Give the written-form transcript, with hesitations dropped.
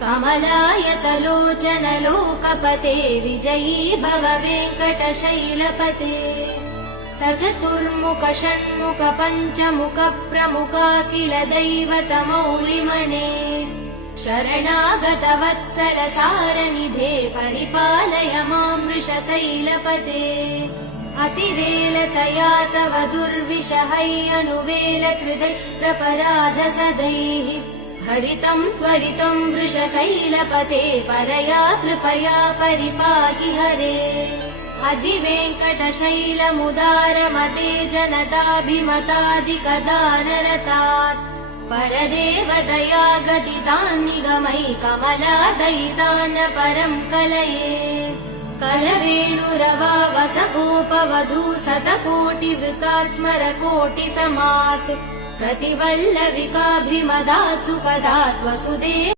कमलायतलोचन लोकपते विजयी भव वेङ्कटशैलपते स चतुर्मुख षण्मुख पञ्चमुख प्रमुखाखिल दैवतमौलिमने शरणागत वत्सल सारनिधे परिपालय मां वृषशैलपते अतिवेलतया तव दुर्विषहै अनुवेल कृतैरपराध सदैः हरितं त्वरितं वृषशैलपते परया कृपया परिपाहि हरे अधिवेङ्कटशैलमुदारमते जनताभिमतादिकदानरतात् परदेवदया गदितान् निगमै कमलादयितान् परं कलये कलवेणुरवा वसगोपवधू शतकोटिवृतात् स्मरकोटिसमात् प्रतिवल्लविकाभिमदात् सुखदात् वसुदेव